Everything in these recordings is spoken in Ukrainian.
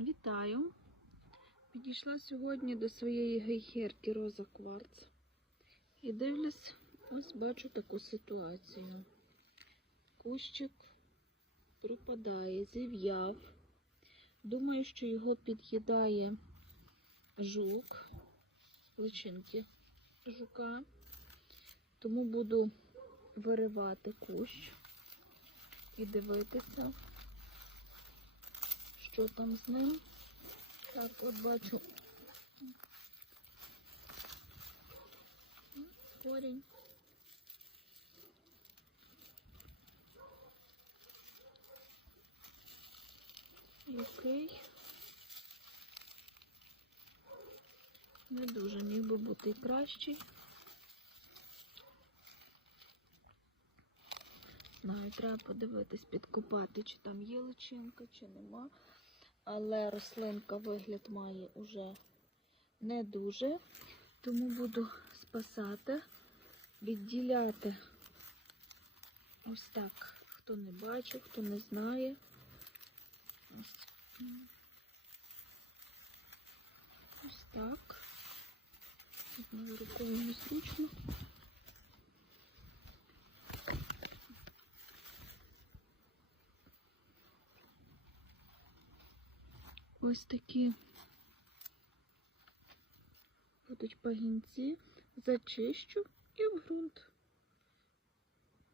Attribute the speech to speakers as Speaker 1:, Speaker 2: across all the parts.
Speaker 1: Вітаю! Підійшла сьогодні до своєї гейхерки Роза Кварц і дивлюсь, ось бачу таку ситуацію. Кущик пропадає, зів'яв. Думаю, що його під'їдає жук, личинки жука. Тому буду виривати кущ і дивитися, що там з ним. Так, от бачу корінь. Який не дуже міг би бути кращий. Знаю, треба подивитись, підкопати, чи там є личинка, чи нема. Але рослинка вигляд має уже не дуже. Тому буду спасати, відділяти ось так, хто не бачив, хто не знає. Ось, ось так. Одною рукою незручно. Ось такі будуть пагінці, зачищу і в ґрунт.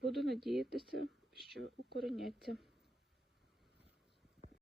Speaker 1: Буду надіятися, що укореняться.